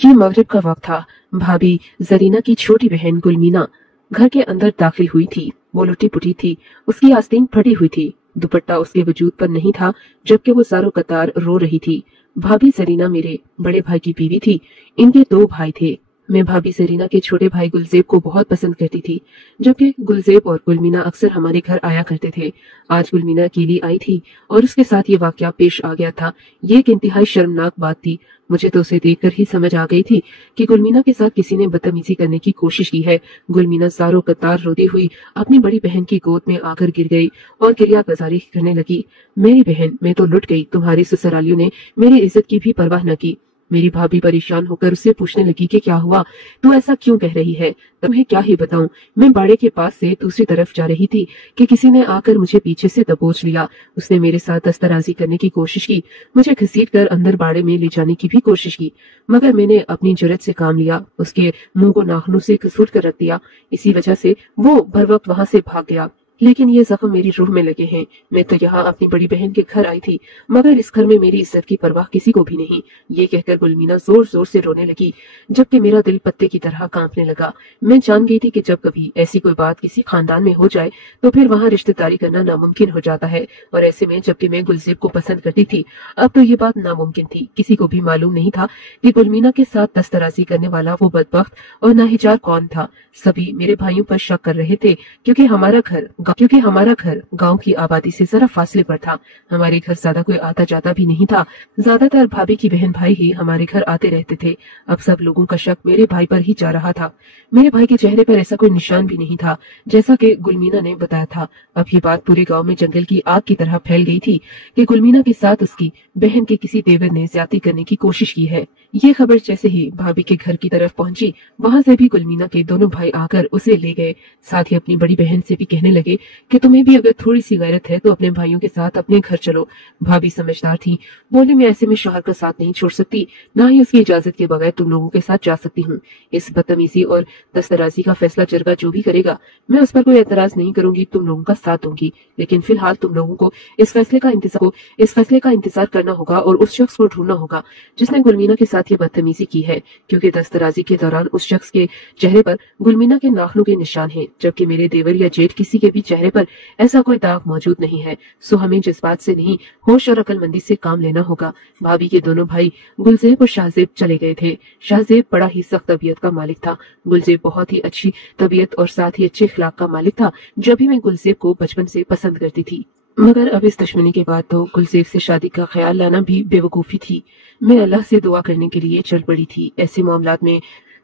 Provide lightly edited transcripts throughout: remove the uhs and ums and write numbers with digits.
ये मगरिब का वक्त था। भाभी जरीना की छोटी बहन गुलमीना घर के अंदर दाखिल हुई थी। वो लुटी पुटी थी, उसकी आस्तीन फटी हुई थी, दुपट्टा उसके वजूद पर नहीं था, जबकि वो ज़ारो कतार रो रही थी। भाभी जरीना मेरे बड़े भाई की बीवी थी। इनके 2 भाई थे। मैं भाभी जरीना के छोटे भाई गुलजेब को बहुत पसंद करती थी, जबकि गुलजेब और गुलमीना अक्सर हमारे घर आया करते थे। आज गुलमीना अकेली आई थी और उसके साथ ये वाकया पेश आ गया था। ये एक इंतहाई शर्मनाक बात थी। मुझे तो उसे देखकर ही समझ आ गई थी कि गुलमीना के साथ किसी ने बदतमीजी करने की कोशिश की है। गुलमीना ज़ारो कतार रोती हुई अपनी बड़ी बहन की गोद में आकर गिर गई और गिरिया गुजारी करने लगी। मेरी बहन, मैं तो लुट गई। तुम्हारी ससुरालियों ने मेरी इज्जत की भी परवाह न की। मेरी भाभी परेशान होकर उससे पूछने लगी कि क्या हुआ, तू ऐसा क्यों कह रही है। तुम्हें क्या ही बताऊं। मैं बाड़े के पास से दूसरी तरफ जा रही थी कि किसी ने आकर मुझे पीछे से दबोच लिया। उसने मेरे साथ दस्तराजी करने की कोशिश की, मुझे घसीटकर अंदर बाड़े में ले जाने की भी कोशिश की, मगर मैंने अपनी जुर्रत से काम लिया। उसके मुंह को नाखूनों से घसूट कर रख दिया। इसी वजह से वो भर वक्त वहां से भाग गया। लेकिन ये जख्म मेरी रूह में लगे हैं। मैं तो यहाँ अपनी बड़ी बहन के घर आई थी, मगर इस घर में मेरी इज्जत की परवाह किसी को भी नहीं। ये कहकर गुलमीना जोर जोर से रोने लगी, जबकि मेरा दिल पत्ते की तरह कांपने लगा। मैं जान गई थी कि जब कभी ऐसी कोई बात किसी खानदान में हो जाए तो फिर वहाँ रिश्तेदारी करना नामुमकिन हो जाता है। और ऐसे में जबकि मैं गुलजेब को पसंद करती थी, अब तो ये बात नामुमकिन थी। किसी को भी मालूम नहीं था कि गुलमीना के साथ दस्तराजी करने वाला वो बदबख्त और नाहिजार कौन था। सभी मेरे भाइयों पर शक कर रहे थे, क्योंकि हमारा घर गांव की आबादी से जरा फासले पर था। हमारे घर ज्यादा कोई आता जाता भी नहीं था। ज्यादातर भाभी की बहन भाई ही हमारे घर आते रहते थे। अब सब लोगों का शक मेरे भाई पर ही जा रहा था। मेरे भाई के चेहरे पर ऐसा कोई निशान भी नहीं था, जैसा कि गुलमीना ने बताया था। अब ये बात पूरे गांव में जंगल की आग की तरह फैल गई थी कि गुलमीना के साथ उसकी बहन के किसी देवर ने ज्यादती करने की कोशिश की है। ये खबर जैसे ही भाभी के घर की तरफ पहुंची, वहां से भी गुलमीना के दोनों भाई आकर उसे ले गए। साथ ही अपनी बड़ी बहन से भी कहने लगे कि तुम्हें भी अगर थोड़ी सी गैरत है तो अपने भाइयों के साथ अपने घर चलो। भाभी समझदार थी, बोली मैं ऐसे में शौहर का साथ नहीं छोड़ सकती, ना ही उसकी इजाजत के बगैर तुम लोगों के साथ जा सकती हूँ। इस बदतमीजी और दस्तराजी का फैसला जरगा जो भी करेगा, मैं उस पर कोई एतराज नहीं करूंगी, तुम लोगों का साथ दूंगी। लेकिन फिलहाल तुम लोगों को इस फैसले का इंतजार करना होगा और उस शख्स को ढूंढना होगा जिसने गुलमीना के साथ ये बदतमीजी की है, क्योंकि दस्तराजी के दौरान उस शख्स के चेहरे पर गुलमीना के नाखूनों के निशान हैं, जबकि मेरे देवर या जेठ किसी के भी चेहरे पर ऐसा कोई दाग मौजूद नहीं है। सो हमें जज्बात से नहीं, होश और अक्लमंदी से काम लेना होगा। भाभी के दोनों भाई गुलजेब और शाहजेब चले गए थे। शाहजेब बड़ा ही सख्त तबीयत का मालिक था। गुलजेब बहुत ही अच्छी तबीयत और साथ ही अच्छे इखलाक का मालिक था। जब भी मैं गुलजेब को बचपन से पसंद करती थी, मगर अब इस दुश्मनी के बाद तो गुलजेब से शादी का ख्याल लाना भी बेवकूफी थी। मैं अल्लाह से दुआ करने के लिए चल पड़ी थी। ऐसे मामलात में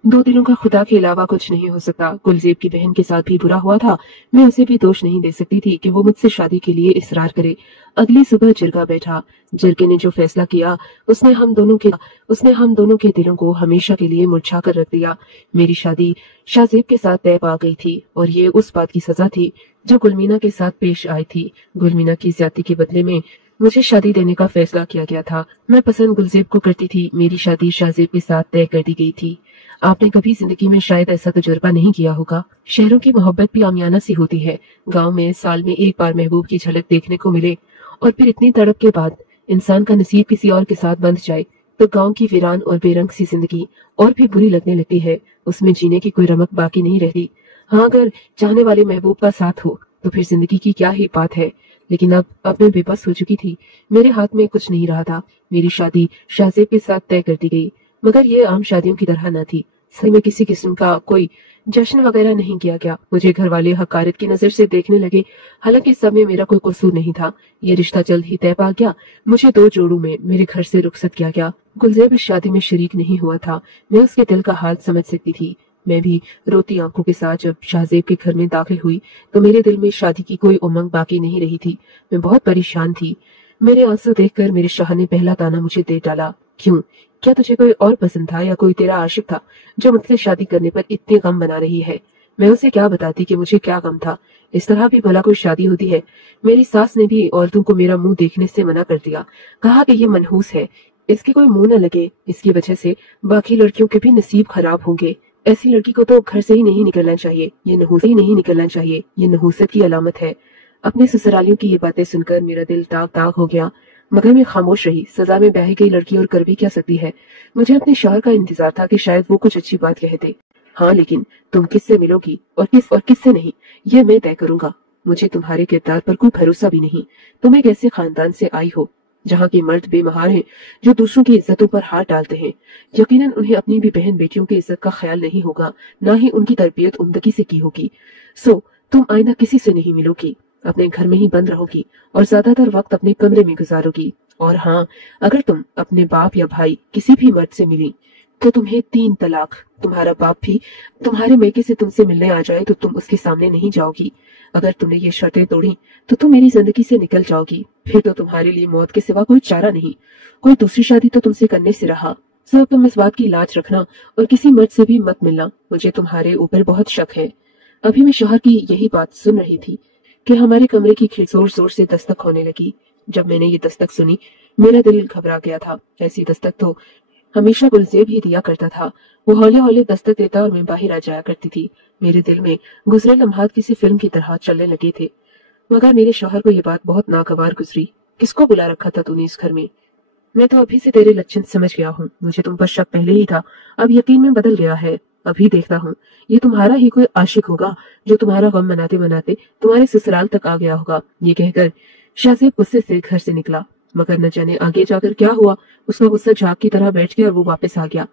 दो दिलों का खुदा के अलावा कुछ नहीं हो सकता। गुलजेब की बहन के साथ भी बुरा हुआ था। मैं उसे भी दोष नहीं दे सकती थी कि वो मुझसे शादी के लिए इसरार करे। अगली सुबह जिरगा बैठा। जिरगे ने जो फैसला किया, उसने हम दोनों के दिलों को हमेशा के लिए मुरझा कर रख दिया। मेरी शादी शाहजेब के साथ तय पा गई थी और ये उस बात की सजा थी जो गुलमीना के साथ पेश आई थी। गुलमीना की ज्यादती के बदले में मुझे शादी देने का फैसला किया गया था। मैं पसंद गुलजेब को करती थी। मेरी शादी शाहजेब के साथ तय कर दी गई थी। आपने कभी जिंदगी में शायद ऐसा तजुर्बा नहीं किया होगा। शहरों की मोहब्बत भी आमियाना सी होती है। गांव में साल में एक बार महबूब की झलक देखने को मिले और फिर इतनी तड़प के बाद इंसान का नसीब किसी और के साथ बंध जाए तो गांव की वीरान और बेरंग सी जिंदगी और भी बुरी लगने लगती है। उसमें जीने की कोई रमक बाकी नहीं रहती। हाँ, अगर चाहने वाले महबूब का साथ हो तो फिर जिंदगी की क्या ही बात है। लेकिन अब मैं बेबस हो चुकी थी। मेरे हाथ में कुछ नहीं रहा था। मेरी शादी शाहजेब के साथ तय कर दी गई, मगर ये आम शादियों की तरह न थी। सही में किसी किस्म का कोई जश्न वगैरह नहीं किया गया। मुझे घर वाले हकारत की नजर से देखने लगे, हालांकि सब में मेरा कोई कसूर नहीं था। ये रिश्ता जल्द ही तय पा गया। मुझे 2 जोड़ों में मेरे घर से रुखसत किया गया। गुलजेब इस शादी में शरीक नहीं हुआ था। मैं उसके दिल का हाल समझ सकती थी। मैं भी रोती आंखों के साथ जब शाहजेब के घर में दाखिल हुई तो मेरे दिल में शादी की कोई उमंग बाकी नहीं रही थी। मैं बहुत परेशान थी। मेरे आंसू देखकर मेरे शाह ने पहला ताना मुझे दे डाला। क्यों? क्या तुझे कोई और पसंद था या कोई तेरा आशिक था जो मुझसे शादी करने पर इतने गम बना रही है? मैं उसे क्या बताती कि मुझे क्या गम था। इस तरह भी भला कोई शादी होती है? मेरी सास ने भी औरतों को मेरा मुंह देखने से मना कर दिया। कहा कि ये मनहूस है, इसके कोई मुंह न लगे, इसकी वजह से बाकी लड़कियों के भी नसीब खराब होंगे। ऐसी लड़की को तो घर से ही नहीं निकलना चाहिए। ये नहूसत की अलामत है। अपने ससुरालियों की ये बातें सुनकर मेरा दिल ताक ताक हो गया। मगर मैं खामोश रही। सजा में ब्याही गई लड़की और कर भी क्या सकती है। मुझे अपने शौहर का इंतजार था कि शायद वो कुछ अच्छी बात कह दे। हाँ, लेकिन तुम किससे मिलोगी और किससे नहीं, ये मैं तय करूंगा। मुझे तुम्हारे किरदार पर कोई भरोसा भी नहीं। तुम एक ऐसे खानदान से आई हो जहाँ के मर्द बेमहार हैं, जो दूसरों की इज्जतों पर हाथ डालते हैं। यकीनन उन्हें अपनी भी बहन बेटियों की इज्जत का ख्याल नहीं होगा, ना ही उनकी तरबियत उम्दगी से की होगी। सो तुम आइंदा किसी से नहीं मिलोगी, अपने घर में ही बंद रहोगी और ज्यादातर वक्त अपने कमरे में गुजारोगी। और हाँ, अगर तुम अपने बाप या भाई किसी भी मर्द से मिली तो तुम्हें 3 तलाक। तुम्हारा बाप भी तुम्हारे मैके से तुमसे मिलने आ जाए तो तुम उसके सामने नहीं जाओगी। अगर तुमने ये शर्तें तोड़ी तो तुम मेरी जिंदगी से निकल जाओगी। फिर तो तुम्हारे लिए मौत के सिवा कोई चारा नहीं। कोई दूसरी शादी तो तुमसे करने से रहा। सब तुम इस बात की लाज रखना और किसी मर्द से भी मत मिलना। मुझे तुम्हारे ऊपर बहुत शक है। अभी मैं शौहर की यही बात सुन रही थी कि हमारे कमरे की खिड़की जोर जोर से दस्तक होने लगी। जब मैंने ये दस्तक सुनी, मेरा दिल घबरा गया था। ऐसी दस्तक तो हमेशा गुलज़ेब ही दिया करता था। वो हौले हौले दस्तक देता और मैं बाहर आ जाया करती थी। मेरे दिल में गुजरे लम्हात किसी फिल्म की तरह चलने लगे थे। मगर मेरे शौहर को ये बात बहुत नागवार गुजरी। किसको बुला रखा था तूने इस घर में? मैं तो अभी से तेरे लक्षण समझ गया हूँ। मुझे तुम पर शक पहले ही था, अब यकीन में बदल गया है। अभी देखता हूँ ये तुम्हारा ही कोई आशिक होगा जो तुम्हारा गम मनाते मनाते तुम्हारे ससुराल तक आ गया होगा। ये कहकर शाहजेब गुस्से से घर से निकला, मगर न जाने आगे जाकर क्या हुआ। उसका गुस्सा झाग की तरह बैठ गया और वो वापस आ गया।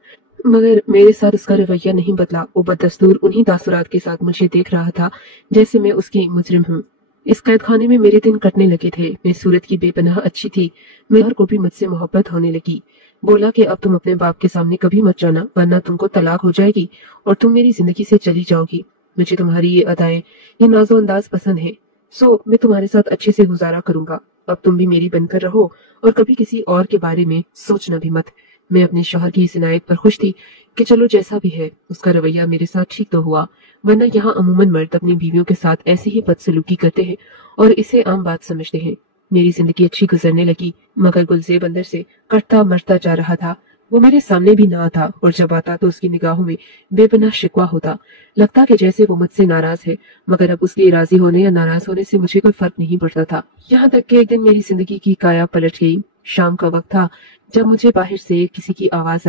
मगर मेरे साथ उसका रवैया नहीं बदला। वो बदस्तूर उन्हीं तासुरात के साथ मुझे देख रहा था जैसे मैं उसकी मुजरिम हूँ। इस कैद खाने में मेरे दिन कटने लगे थे। मैं सूरत की बेपनाह अच्छी थी। मेहर को भी मुझसे मोहब्बत होने लगी। बोला कि अब तुम अपने बाप के सामने कभी मत जाना, वरना तुमको तलाक हो जाएगी और तुम मेरी जिंदगी से चली जाओगी। मुझे तुम्हारी ये अदाएं, ये नाजो अंदाज पसंद है। सो मैं तुम्हारे साथ अच्छे से गुजारा करूंगा। अब तुम भी मेरी बनकर रहो और कभी किसी और के बारे में सोचना भी मत। मैं अपने शौहर की इस इनायत पर खुश थी कि चलो जैसा भी है, उसका रवैया मेरे साथ ठीक तो हुआ, वरना यहाँ अमूमन मर्द अपनी बीवियों के साथ ऐसे ही बदसलूकी करते हैं और इसे आम बात समझते हैं। मेरी जिंदगी अच्छी गुजरने लगी, मगर गुलज़ेब अंदर से कटता मरता जा रहा था। वो मेरे सामने भी ना आता और जब आता तो उसकी निगाहों में बेपनाह शिकवा होता। लगता कि जैसे वो मुझसे नाराज है, मगर अब उसके राजी होने या नाराज होने से मुझे कोई फर्क नहीं पड़ता था। यहाँ तक कि एक दिन मेरी जिंदगी की काया पलट गई। शाम का वक्त था जब मुझे बाहर से किसी की आवाज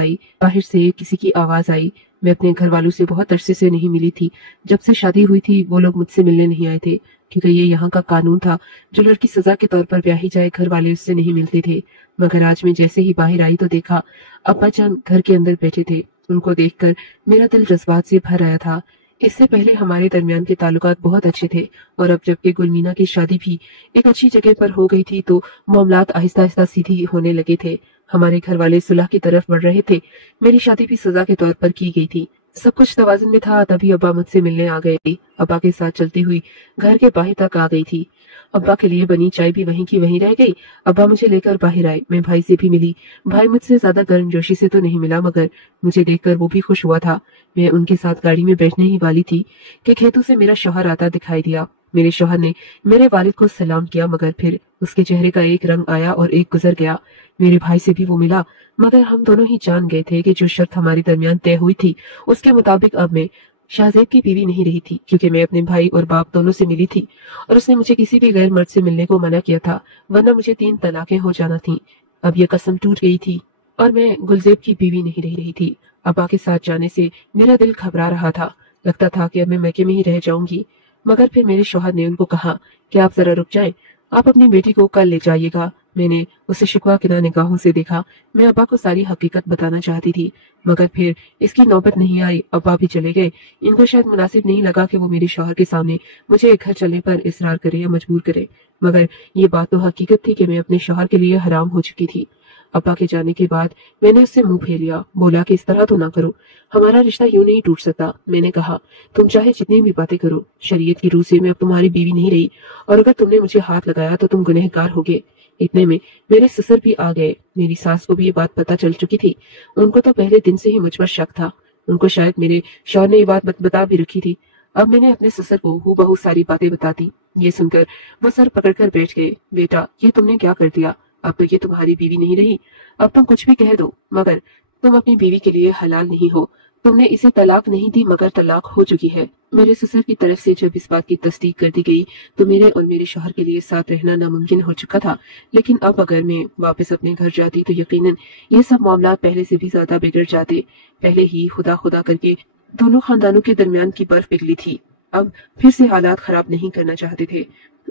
आई। मैं अपने घर वालों से बहुत अरसे से नहीं मिली थी। जब से शादी हुई थी वो लोग मुझसे मिलने नहीं आए थे, क्योंकि ये यहाँ का कानून था। जो लड़की सजा के तौर पर ब्याही जाए, घर वाले उससे नहीं मिलते थे। मगर आज मैं जैसे ही बाहर आई तो देखा अब्बा जान घर के अंदर बैठे थे। उनको देखकर मेरा दिल जज्बात से भर आया था। इससे पहले हमारे दरमियान के ताल्लुकात बहुत अच्छे थे और अब जबकि गुलमीना की शादी भी एक अच्छी जगह पर हो गई थी तो मामलात आहिस्ता आहिस्ता सीधी होने लगे थे। हमारे घर वाले सुलह की तरफ बढ़ रहे थे। मेरी शादी भी सजा के तौर पर की गई थी। सब कुछ तवाज़ुन में था। तभी अब्बा मुझसे मिलने आ गए। अब्बा के साथ चलती हुई घर के बाहर तक आ गई थी। अब्बा के लिए बनी चाय भी वहीं की वहीं रह गई। अब्बा मुझे लेकर बाहर आए। मैं भाई से भी मिली। भाई मुझसे ज्यादा गर्मजोशी से तो नहीं मिला, मगर मुझे देखकर वो भी खुश हुआ था। मैं उनके साथ गाड़ी में बैठने ही वाली थी कि खेतों से मेरा शौहर आता दिखाई दिया। मेरे शौहर ने मेरे वालिद को सलाम किया, मगर फिर उसके चेहरे का एक रंग आया और एक गुजर गया। मेरे भाई से भी वो मिला, मगर हम दोनों ही जान गए थे कि जो शर्त हमारे दरमियान तय हुई थी उसके मुताबिक अब मैं शाहजेब की बीवी नहीं रही थी, क्योंकि मैं अपने भाई और बाप दोनों से मिली थी और उसने मुझे किसी भी गैर मर्द से मिलने को मना किया था, वरना मुझे 3 तलाकें हो जाना थी। अब ये कसम टूट गई थी और मैं गुलज़ेब की बीवी नहीं रह रही थी। अब्बा के साथ जाने से मेरा दिल घबरा रहा था। लगता था कि अब मैं मैके में ही रह जाऊंगी। मगर फिर मेरे शौहर ने उनको कहा कि आप जरा रुक जाएं, आप अपनी बेटी को कल ले जाइएगा। मैंने उसे शिकवा किना निगाहों से देखा। मैं अब्बा को सारी हकीकत बताना चाहती थी, मगर फिर इसकी नौबत नहीं आई। अब्बा भी चले गए। इनको शायद मुनासिब नहीं लगा कि वो मेरे शौहर के सामने मुझे घर चलने पर इसरार करे या मजबूर करे, मगर ये बात तो हकीकत थी कि मैं अपने शौहर के लिए हराम हो चुकी थी। अब्बा के जाने के बाद मैंने उससे मुंह फेर लिया। बोला कि इस तरह तो ना करो, हमारा रिश्ता यूं नहीं टूट सकता। मैंने कहा तुम चाहे जितनी भी बातें करो, शरीयत की रूह से मैं अब तुम्हारी बीवी नहीं रही, और अगर तुमने मुझे हाथ लगाया तो तुम गुनहगार होगे। इतने में मेरे ससुर भी आ गए। मेरी सास को भी ये बात पता चल चुकी थी। उनको तो पहले दिन से ही मुझ पर शक था। उनको शायद मेरे शौहर ने ये बात बता भी रखी थी। अब मैंने अपने ससुर को हूबहू सारी बातें बता दी। ये सुनकर वो सर पकड़कर बैठ गए। बेटा, ये तुमने क्या कर दिया? अब तो ये तुम्हारी बीवी नहीं रही। अब तुम कुछ भी कह दो, मगर तुम अपनी बीवी के लिए हलाल नहीं हो। तुमने इसे तलाक नहीं दी, मगर तलाक हो चुकी है। मेरे ससुर की तरफ से जब इस बात की तस्दीक कर दी गई तो मेरे और मेरे शौहर के लिए साथ रहना नामुमकिन हो चुका था। लेकिन अब अगर मैं वापस अपने घर जाती तो यकीनन ये सब मामला पहले से भी ज्यादा बिगड़ जाते। पहले ही खुदा खुदा करके दोनों खानदानों के दरमियान की बर्फ पिघली थी। अब फिर से हालात खराब नहीं करना चाहते थे,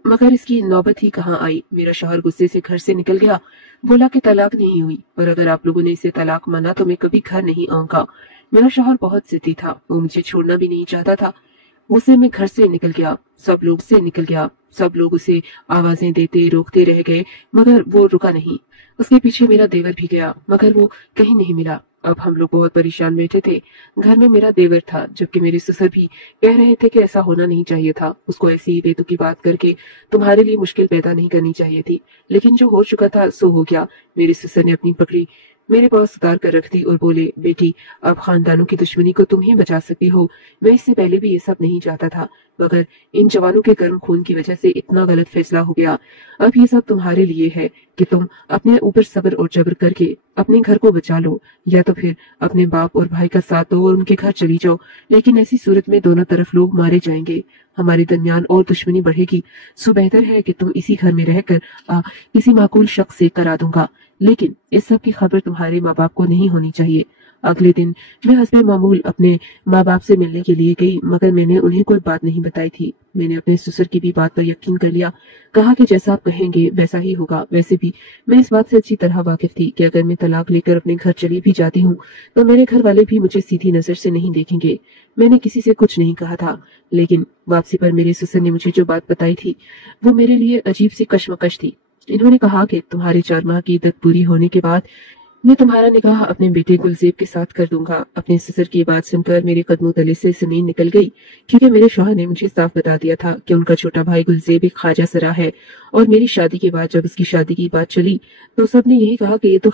मगर इसकी नौबत ही कहाँ आई। मेरा शौहर गुस्से से घर से निकल गया, बोला कि तलाक नहीं हुई और अगर आप लोगों ने इसे तलाक माना तो मैं कभी घर नहीं आऊंगा। मेरा शौहर बहुत जिद्दी था, वो मुझे छोड़ना भी नहीं चाहता था। उसे मैं घर से निकल गया, सब लोग उसे आवाजें देते रोकते रह गए, मगर वो रुका नहीं। उसके पीछे मेरा देवर भी गया, मगर वो कहीं नहीं मिला। अब हम लोग बहुत परेशान बैठे थे। घर में मेरा देवर था, जबकि मेरे ससुर भी कह रहे थे कि ऐसा होना नहीं चाहिए था। उसको ऐसी बेतुकी बात करके तुम्हारे लिए मुश्किल पैदा नहीं करनी चाहिए थी, लेकिन जो हो चुका था सो हो गया। मेरे ससुर ने अपनी पकड़ी मेरे पास उतार कर रख दी और बोले, बेटी अब खानदानों की दुश्मनी को तुम ही बचा सकती हो। मैं इससे पहले भी ये सब नहीं चाहता था, मगर इन जवानों के गर्म खून की वजह से इतना गलत फैसला हो गया। अब ये सब तुम्हारे लिए है कि तुम अपने ऊपर सब्र और जबर करके अपने घर को बचा लो, या तो फिर अपने बाप और भाई का साथ दो और उनके घर चली जाओ। लेकिन ऐसी सूरत में दोनों तरफ लोग मारे जाएंगे, हमारे दरमियान और दुश्मनी बढ़ेगी। सो बेहतर है कि तुम इसी घर में रहकर किसी माकूल शख्स से करा दूंगा, लेकिन इस सब की खबर तुम्हारे माँ बाप को नहीं होनी चाहिए। अगले दिन मैं हस्बे मामूल अपने माँ बाप से मिलने के लिए गई, मगर मैंने उन्हें कोई बात नहीं बताई थी। मैंने अपने ससुर की भी बात पर यकीन कर लिया, कहा कि जैसा आप कहेंगे वैसा ही होगा। वैसे भी मैं इस बात से अच्छी तरह वाकिफ थी कि अगर मैं तलाक लेकर अपने घर चली भी जाती हूँ तो मेरे घर वाले भी मुझे सीधी नजर से नहीं देखेंगे। मैंने किसी से कुछ नहीं कहा था, लेकिन वापसी पर मेरे ससुर ने मुझे जो बात बताई थी वो मेरे लिए अजीब सी कश्मकश थी। इन्होंने कहा कि तुम्हारे 4 माह की इद्दत पूरी होने के बाद मैं तुम्हारा निकाह अपने बेटे गुलजेब के साथ कर दूंगा। अपने ससुर की बात सुनकर मेरे कदमों तले से जमीन निकल गई, क्योंकि मेरे शौहर ने मुझे साफ बता दिया था कि उनका छोटा भाई गुलजेब एक ख्वाजा सरा है, और मेरी शादी के बाद जब उसकी शादी की बात चली तो सबने यही कहा कि ये तो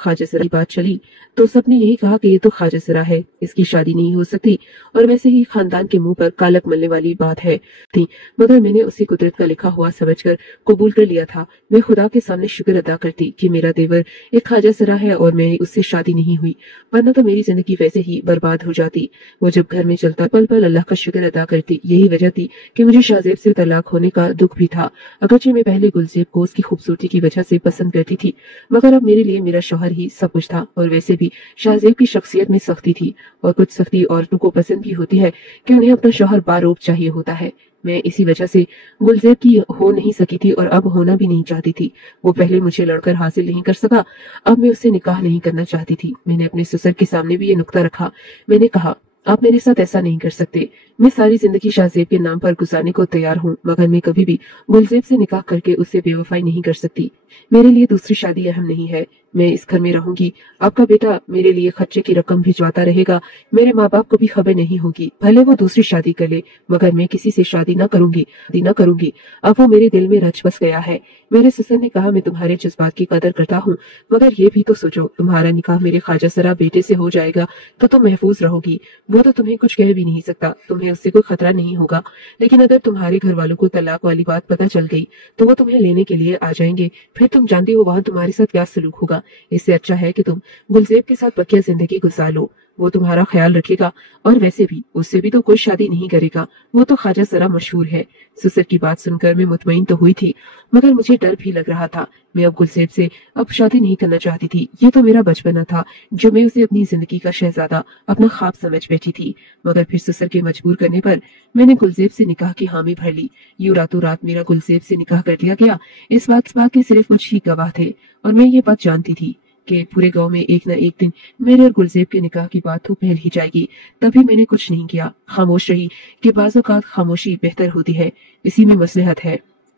ख्वाजा सरा है, इसकी शादी नहीं हो सकती। और वैसे ही खानदान के मुंह पर कालक मलने वाली बात है थी, मगर मैंने उसे कुदरत का लिखा हुआ समझकर कबूल कर लिया था। मैं खुदा के सामने शुक्र अदा करती कि मेरा देवर एक ख्वाजा सरा है और मेरी उससे शादी नहीं हुई, वरना तो मेरी जिंदगी वैसे ही बर्बाद हो जाती। वो जब घर में चलता पल पल अल्लाह का शुक्र अदा करती। यही वजह थी कि मुझे शाहजेब से तलाक होने का दुख भी था। अगरचे मैं पहले गुलजेब को उसकी खूबसूरती की वजह से पसंद करती थी, मगर अब मेरे लिए मेरा शौहर ही सब कुछ था। और वैसे भी शाहजेब की शख्सियत में सख्ती थी, और कुछ सख्ती औरतों को पसंद भी होती है कि उन्हें अपना शौहर बारोब चाहिए होता है। मैं इसी वजह से गुलजेब की हो नहीं सकी थी और अब होना भी नहीं चाहती थी। वो पहले मुझे लड़कर हासिल नहीं कर सका, अब मैं उससे निकाह नहीं करना चाहती थी। मैंने अपने ससुर के सामने भी ये नुक्ता रखा। मैंने कहा, आप मेरे साथ ऐसा नहीं कर सकते। मैं सारी जिंदगी शाहजेब के नाम पर गुजारने को तैयार हूँ, मगर मैं कभी भी गुलजेब से निकाह करके उससे बेवफाई नहीं कर सकती। मेरे लिए दूसरी शादी अहम नहीं है। मैं इस घर में रहूंगी, आपका बेटा मेरे लिए खर्चे की रकम भिजवाता रहेगा, मेरे माँ बाप को भी खबर नहीं होगी। भले वो दूसरी शादी कर ले, मगर मैं किसी से शादी न करूंगी। अब वो मेरे दिल में रच बस गया है। मेरे ससुर ने कहा, मैं तुम्हारे जज्बात की कदर करता हूँ, मगर ये भी तो सोचो, तुम्हारा निकाह मेरे ख्वाजा सरा बेटे से हो जाएगा तो तुम महफूज रहोगी। वो तो तुम्हें कुछ कह भी नहीं सकता, तुम्हें उससे कोई खतरा नहीं होगा। लेकिन अगर तुम्हारे घर वालों को तलाक वाली बात पता चल गई तो वो तुम्हें लेने के लिए आ जाएंगे, फिर तुम जानती हो वहाँ तुम्हारे साथ क्या सलूक होगा। इससे अच्छा है कि तुम गुलजेब के साथ बकिया जिंदगी गुजार लो, वो तुम्हारा ख्याल रखेगा, और वैसे भी उससे भी तो कोई शादी नहीं करेगा, वो तो ख्वाजा सरा मशहूर है। ससुर की बात सुनकर मैं मुतमईन तो हुई थी, मगर मुझे डर भी लग रहा था। मैं अब गुलजेब से अब शादी नहीं करना चाहती थी। ये तो मेरा बचपना था, जो मैं उसे अपनी जिंदगी का शहजादा, अपना ख्वाब समझ बैठी थी। मगर फिर ससुर के मजबूर करने पर मैंने गुलजेब से निकाह की हामी भर ली। यूं रातों रात मेरा गुलजेब से निकाह कर दिया गया। इस बात के सिर्फ कुछ ही गवाह थे, और मैं ये बात जानती थी कि पूरे गांव में एक न एक दिन मेरे और गुलजेब के निकाह की बात तो फैल ही जाएगी। तभी मैंने कुछ नहीं किया, खामोश रही कि बाज़ औक़ात खामोशी बेहतर होती है, इसी में मसलहत है।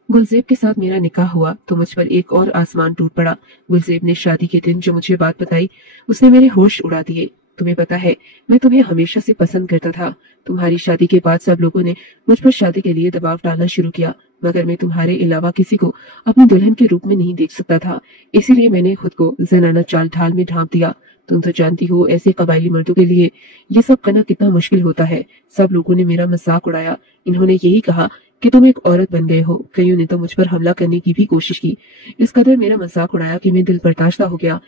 गुलजेब के साथ मेरा निकाह हुआ तो मुझ पर एक और आसमान टूट पड़ा। गुलजेब ने शादी के दिन जो मुझे बात बताई, उसने मेरे होश उड़ा दिए। तुम्हें पता है, मैं तुम्हें हमेशा से पसंद करता था। तुम्हारी शादी के बाद सब लोगों ने मुझ पर शादी के लिए दबाव डालना शुरू किया, मगर मैं तुम्हारे अलावा किसी को अपनी दुल्हन के रूप में नहीं देख सकता था। इसीलिए मैंने खुद को जनाना चाल ढाल में ढांप दिया। तुम तो जानती हो, ऐसे कबायली मर्दों के लिए ये सब करना कितना मुश्किल होता है। सब लोगों ने मेरा मजाक उड़ाया। इन्होंने यही कहा कि तुम एक औरत बन गए हो। कईयों ने तो मुझ पर हमला करने की भी कोशिश की। इस कदर मेरा मजाक उड़ाया कि मैं दिल बर्दाश्त हो गया।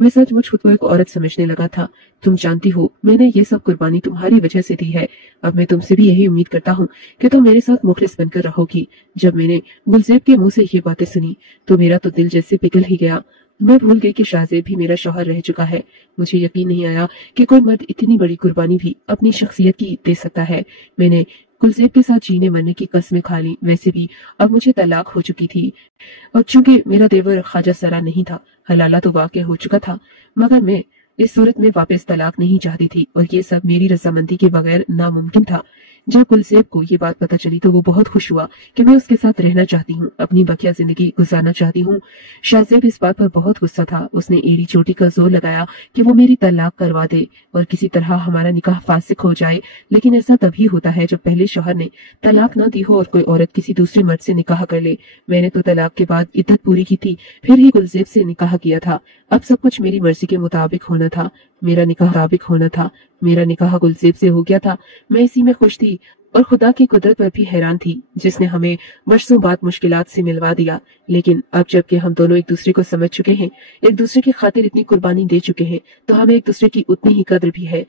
मैं सचमुच खुद को एक औरत समझने लगा था। तुम जानती हो, मैंने ये सब कुर्बानी तुम्हारी वजह से दी है। अब मैं तुमसे भी यही उम्मीद करता हूँ कि तुम मेरे साथ मुखलिस बनकर रहोगी। जब मैंने गुलजेब के मुंह से ये बातें सुनी तो मेरा तो दिल जैसे पिघल ही गया। मैं भूल गई कि शाहजेब भी मेरा शौहर रह चुका है। मुझे यकीन नहीं आया कि कोई मर्द इतनी बड़ी कुर्बानी भी अपनी शख्सियत की दे सकता है। मैंने गुलजेब के साथ जीने मरने की कस्में खा ली। वैसे भी अब मुझे तलाक हो चुकी थी, और चूंकि मेरा देवर ख्वाजा सरा नहीं था, हलाला तो वाक़ हो चुका था, मगर मैं इस सूरत में वापस तलाक नहीं चाहती थी, और ये सब मेरी रजामंदी के बगैर नामुमकिन था। जब गुलजेब को ये बात पता चली तो वो बहुत खुश हुआ कि मैं उसके साथ रहना चाहती हूँ, अपनी बकिया जिंदगी गुजारना चाहती हूँ। शाहजेब इस बात पर बहुत गुस्सा था। उसने एड़ी चोटी का जोर लगाया कि वो मेरी तलाक करवा दे और किसी तरह हमारा निकाह फासिक हो जाए। लेकिन ऐसा तभी होता है जब पहले शौहर ने तलाक ना दी हो और कोई औरत किसी दूसरे मर्द से निकाह कर ले। मैंने तो तलाक के बाद इद्दत पूरी की थी, फिर ही गुलजेब से निकाह किया था। अब सब कुछ मेरी मर्जी के मुताबिक होना था। मेरा निकाह मुताबिक होना था। मेरा निकाह गुलजेब से हो गया था। मैं इसी में खुश थी और खुदा की कुदरत पर भी हैरान थी, जिसने हमें बरसों बाद मुश्किलात से मिलवा दिया। लेकिन अब जबकि हम दोनों एक दूसरे को समझ चुके हैं, एक दूसरे की खातिर इतनी कुर्बानी दे चुके हैं, तो हमें एक दूसरे की उतनी ही कद्र भी है।